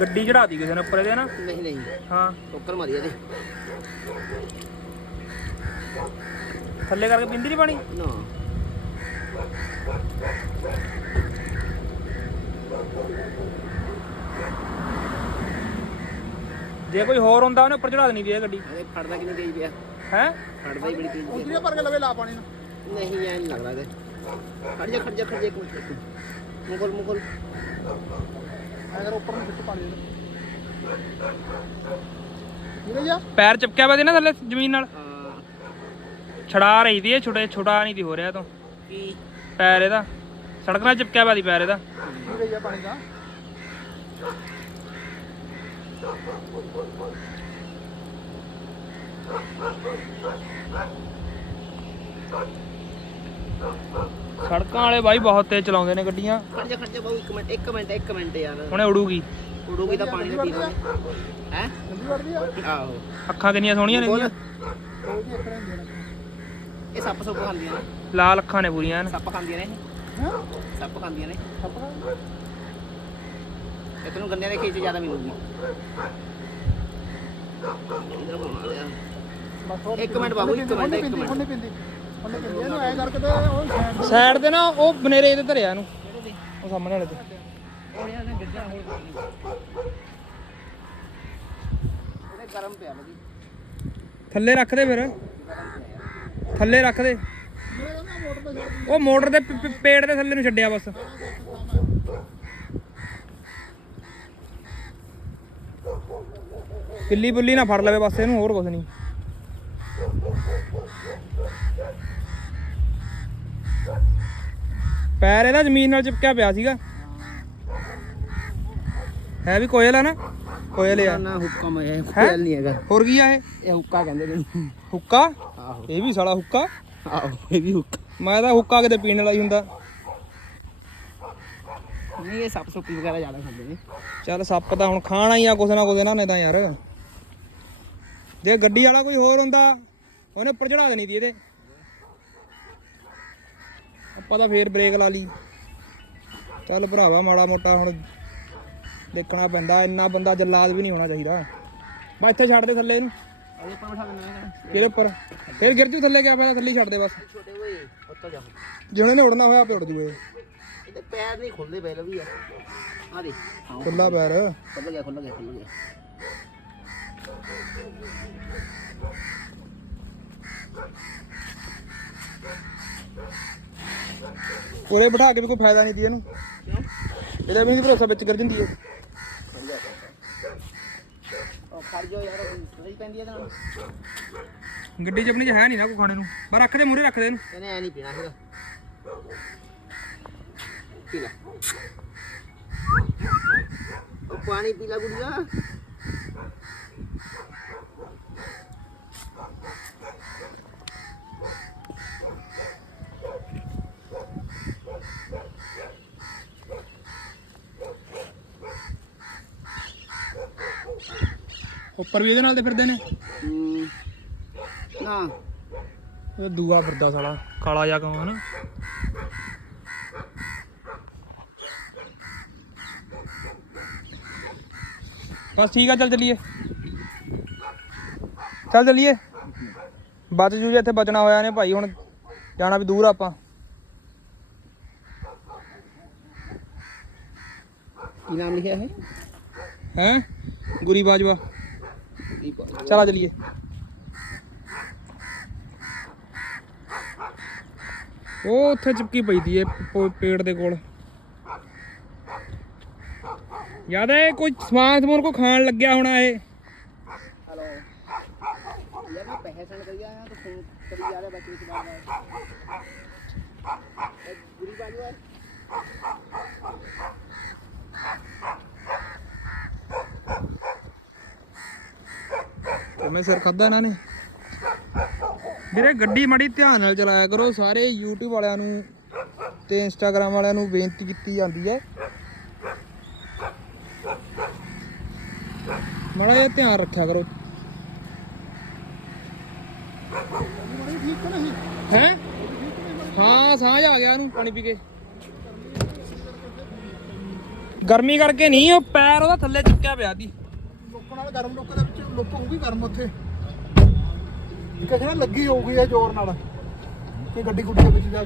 ਗੱਡੀ ਚੜਾਤੀ ਕਿਸੇ ਨੇ ਉੱਪਰ ਇਹਦੇ ਨਾ? ਨਹੀਂ ਨਹੀਂ। ਹਾਂ। ਟੋਕਰ ਮਾਰੀ ਇਹਦੇ। ਥੱਲੇ ਕਰਕੇ ਪਿੰਦੀ ਨਹੀਂ ਪਾਣੀ? ਨਾ। ਜੇ ਕੋਈ ਹੋਰ ਹੁੰਦਾ ਉਹਨੇ ਉੱਪਰ ਚੜਾ ਦੇਣੀ ਦੀ ਇਹ ਗੱਡੀ। ਇਹ ਫੜਦਾ ਕਿੰਨੀ ਤੇਜ਼ ਪਿਆ? ਹੈ? ਫੜਦਾ ਹੀ ਬੜੀ ਤੇਜ਼ ਪਿਆ। ਉਧਰੇ ਭਰ ਕੇ ਲਵੇ ਲਾ ਪਾਣੀ ਨੂੰ। ਨਹੀਂ ਐ ਨਹੀਂ ਲੱਗਦਾ ਤੇ ਖੜ ਜਾ ਖੜ ਜਾ ਖੜ ਜਾ ਇੱਕ ਮਿੰਟ ਮੁਗਲ ਮੁਗਲ ਪੈਰ ਚਿਪਕਿਆ ਵਾ ਦੇ ਨਾ ਥੱਲੇ ਜ਼ਮੀਨ ਨਾਲ ਹਾਂ ਛੜਾ ਰਹੀ ਦੀ ਇਹ ਛੋਟੇ ਛੋਟਾ ਨਹੀਂ ਦੀ ਹੋ ਰਿਹਾ ਤੋਂ ਕੀ ਪੈਰ ਇਹਦਾ ਸੜਕ ਨਾਲ ਚਿਪਕਿਆ ਵਾ ਦੀ ਪੈਰ ਇਹਦਾ ਵੀਰੇ ਜਾ ਪਾਣੀ ਦਾ ਸੜਕਾਂ ਵਾਲੇ ਬਾਈ ਬਹੁਤ ਤੇਜ਼ ਚਲਾਉਂਦੇ ਨੇ ਗੱਡੀਆਂ। ਖੜ ਜਾ ਖੜ ਜਾ ਬਾਬੂ ਇੱਕ ਮਿੰਟ ਇੱਕ ਮਿੰਟ ਇੱਕ ਮਿੰਟ ਯਾਰ। ਹੁਣੇ ਉੜੂਗੀ ਉਡੂਗੀ ਤਾਂ ਪਾਣੀ ਨਾ ਪੀ ਲਵਾਂਗੇ ਹੈ? ਆਹੋ। ਅੱਖਾਂ ਕਿੰਨੀਆਂ ਸੋਹਣੀਆਂ ਨੇ ਇਹਦੀਆਂ। ਇਹ ਸੱਪ ਸੁੱਪ ਖਾਂਦੀਆਂ ਨੇ। ਲਾਲ ਅੱਖਾਂ ਨੇ ਪੂਰੀਆਂ ਐਨ। ਸੱਪ ਖਾਂਦੀਆਂ ਨੇ ਇਹ। ਹਾਂ ਸੱਪ ਖਾਂਦੀਆਂ ਨੇ। ਇਹ ਤੈਨੂੰ ਗੰਨਿਆਂ ਦੇ ਖੇਤ 'ਚ ਜ਼ਿਆਦਾ ਮਿਲੂਗੀ। ਇੱਧਰ ਘੁਮਾ ਲਿਆ। ਬਸ ਹੋਰ ਇੱਕ ਮਿੰਟ ਬਾਬੂ, ਇੱਕ ਮਿੰਟ, ਇੱਕ ਮਿੰਟ। ਸਾਈਡ ਤੇ ਨਾ ਉਹ ਬਨੇਰੇ ਇਹਦੇ ਧਰਿਆ ਇਹਨੂੰ। ਉਹ ਸਾਹਮਣੇ ਵਾਲੇ ਤੇ। ਗਰਮ ਪਿਆ ਲਗੀ ਥੱਲੇ ਰੱਖ ਦੇ ਫਿਰ। ਥੱਲੇ ਰੱਖ ਦੇ। ਉਹ ਮੋਟਰ ਦੇ ਪ- ਪੇੜ ਦੇ ਥੱਲੇ ਨੂੰ ਛੱਡਿਆ ਬਸ। ਪਿੱਲੀ ਬੁੱਲੀ ਨਾ ਫੜ ਲਵੇ ਬਸ, ਇਹਨੂੰ ਹੋਰ ਕੁਝ ਨਹੀਂ। ਪੈਰ ਇਹਦਾ ਜ਼ਮੀਨ ਨਾਲ ਚਿਪਕਿਆ ਪਿਆ ਸੀਗਾ ਹੈ ਵੀ ਕੋਇਲ ਆ ਨਾ ਕੋਇਲ ਆ ਨਾ ਹੁਕਮ ਹੈ ਕੋਇਲ ਨਹੀਂ ਹੈਗਾ ਹੋਰ ਕੀ ਆ ਇਹ ਇਹ ਹੁੱਕਾ ਕਹਿੰਦੇ ਨੇ ਹੁੱਕਾ ਆਹੋ ਇਹ ਵੀ ਸਾਲਾ ਹੁੱਕਾ ਆਹੋ ਇਹ ਵੀ ਹੁੱਕਾ ਮੈਂ ਤਾਂ ਹੁੱਕਾ ਕਿਤੇ ਪੀਣ ਵਾਲਾ ਹੀ ਹੁੰਦਾ ਨਹੀਂ ਇਹ ਸੱਪ ਸੁੱਪੀ ਵਗੈਰਾ ਜ਼ਿਆਦਾ ਖਾਂਦੇ ਨੇ ਚੱਲ ਸੱਪ ਤਾਂ ਹੁਣ ਖਾਣਾ ਹੀ ਆ ਕੁਛ ਨਾ ਕੁਛ ਇਹਨਾਂ ਨੇ ਤਾਂ ਯਾਰ ਜੇ ਗੱਡੀ ਵਾਲਾ ਕੋਈ ਹੋਰ ਹੁੰਦਾ ਉਹਨੇ ਉੱਪਰ ਚੜਾ ਦੇਣੀ ਸੀ ਇਹਦੇ ਆਪਾਂ ਤਾਂ ਫੇਰ ਬ੍ਰੇਕ ਲਾ ਲਈ। ਚੱਲ ਭਰਾਵਾ ਮਾੜਾ ਮੋਟਾ ਹੁਣ ਦੇਖਣਾ ਪੈਂਦਾ ਇੰਨਾ ਬੰਦਾ ਜੱਲਾਦ ਵੀ ਨਹੀਂ ਹੋਣਾ ਚਾਹੀਦਾ। ਬਾ ਇੱਥੇ ਛੱਡ ਦੇ ਥੱਲੇ ਇਹਨੂੰ। ਅਰੇ ਉੱਪਰ ਬਿਠਾ ਦਿੰਦੇ ਨੇ ਇਹਦੇ। ਉੱਪਰ। ਫੇਰ ਗਿਰ ਜੂ ਥੱਲੇ ਗਿਆ ਫਾਇਦਾ? ਥੱਲੇ ਛੱਡ ਦੇ ਬਸ। ਛੋਟੇ ਓਏ ਉੱਤੋਂ ਜਾ। ਜਿਹਨੇ ਨੇ ਉੜਨਾ ਹੋਇਆ ਆਪੇ ਉੜ ਜੂਏ ਇਹਦੇ ਪੈਰ ਨਹੀਂ ਖੁੱਲਦੇ ਪਏ ਲਵੀ ਆ। ਆ ਦੇ ਖੁੱਲਾ ਪੈਰ। ਖੁੱਲ ਗਿਆ ਖੁੱਲ ਗਿਆ ਖੁੱਲ ਗਿਆ। ਉਰੇ ਬਿਠਾ ਕੇ ਵੀ ਕੋਈ ਫਾਇਦਾ ਨਹੀਂ ਦੀ ਇਹਨੂੰ ਕਿਉਂ ਇਹਦਾ ਵੀ ਨਹੀਂ ਭਰੋਸਾ ਵਿੱਚ ਗਿਰ ਜਾਂਦੀ ਹੈ ਉਹ ਖੜ ਜਾਓ ਯਾਰ ਸਹੀ ਪੈਂਦੀ ਇਹਦੇ ਨਾਲ ਗੱਡੀ ਚ ਆਪਣੀ ਚ ਹੈ ਨਹੀਂ ਨਾ ਕੋਈ ਖਾਣੇ ਨੂੰ ਬਸ ਰੱਖ ਦੇ ਮੂਰੇ ਰੱਖ ਦੇ ਇਹਨੂੰ ਇਹਨੇ ਐ ਨਹੀਂ ਪੀਣਾ ਹੈਗਾ ਪੀ ਲੈ ਉਹ ਪਾਣੀ ਪੀ ਲੈ ਗੁੜੀਆ ਉੱਪਰ ਵੀ ਇਹਦੇ ਨਾਲ ਦੇ ਫਿਰਦੇ ਨੇ ਹਮ, ਨਾ ਉਹ ਦੂਆ ਫਿਰਦਾ ਸਾਲਾ ਕਾਲਾ ਜਿਹਾ ਕਹਾਂ ਹਨਾ ਬਸ ਠੀਕ ਆ ਚੱਲ ਚੱਲੀਏ ਚੱਲ ਚੱਲੀਏ ਬਚ ਜੂ ਜੇ ਇੱਥੇ ਬਚਣਾ ਹੋਇਆ ਨੇ ਭਾਈ ਹੁਣ ਜਾਣਾ ਵੀ ਦੂਰ ਆ ਆਪਾਂ ਕੀ ਨਾਮ ਲਿਖਿਆ ਹੈ ਹੈ ਗੁਰੀ ਬਾਜਵਾ ਦੀਪ ਆ। ਚਲਾ ਚਲੀਏ ਉਹ ਉੱਥੇ ਚਿਪਕੀ ਪਈ ਦੀ ਏ ਪ- ਪੇੜ ਦੇ ਕੋਲ ਯਾਦ ਹੈ ਕੋਈ ਸਮਾਨ ਸਮੂਨ ਕੋ ਖਾਣ ਲੱਗਿਆ ਹੋਣਾ ਇਹ ਹੈਲੋ ਯਾਰ ਮੈਂ ਪੈਸੇ ਸੈਂਡ ਕਰੀ ਆਇਆ ਤਾਂ ਫੋਨ ਕਰੀ ਜਾ ਰਿਹਾ ਬੱਚੇ ਵਿੱਚ ਬਾਰ ਬਾਰ ਗੁਰੀ ਬਾਜੂ ਹੈ ਐਵੇਂ ਸਿਰ ਖਾਦਾ ਇਹਨਾਂ ਨੇ। ਵੀਰੇ ਗੱਡੀ ਮੜੀ ਧਿਆਨ ਨਾਲ ਚਲਾਇਆ ਕਰੋ। ਸਾਰੇ YouTube ਵਾਲਿਆਂ ਨੂੰ ਤੇ Instagram ਵਾਲਿਆਂ ਨੂੰ ਬੇਨਤੀ ਕੀਤੀ ਜਾਂਦੀ ਹੈ। ਮਾੜਾ ਜਿਹਾ ਧਿਆਨ ਰੱਖਿਆ ਕਰੋ। ਠੀਕ ਹੈ ਹਾਂ ਸਾਂਝ ਆ ਗਿਆ ਇਹਨੂੰ ਪਾਣੀ ਪੀ ਕੇ। ਗਰਮੀ ਕਰਕੇ ਨਹੀਂ, ਉਹ ਪੈਰ ਉਹਦਾ ਥੱਲੇ ਚੁੱਕਿਆ ਪਿਆ ਦੀ ਲੋਕ ਨਾਲ ਗਰਮ ਲੋਕਾਂ ਦੇ ਵਿੱਚ ਲੁੱਪ ਹੋਊਗੀ ਗਰਮ ਉੱਥੇ। ਇੱਕ ਜਿਹੜਾ ਲੱਗੀ ਹੋਊਗੀ ਇਹ ਜ਼ੋਰ ਨਾਲ, ਕਿ ਗੱਡੀ ਗੁੱਡੀ ਦੇ ਵਿੱਚ ਜਾ ਕੇ।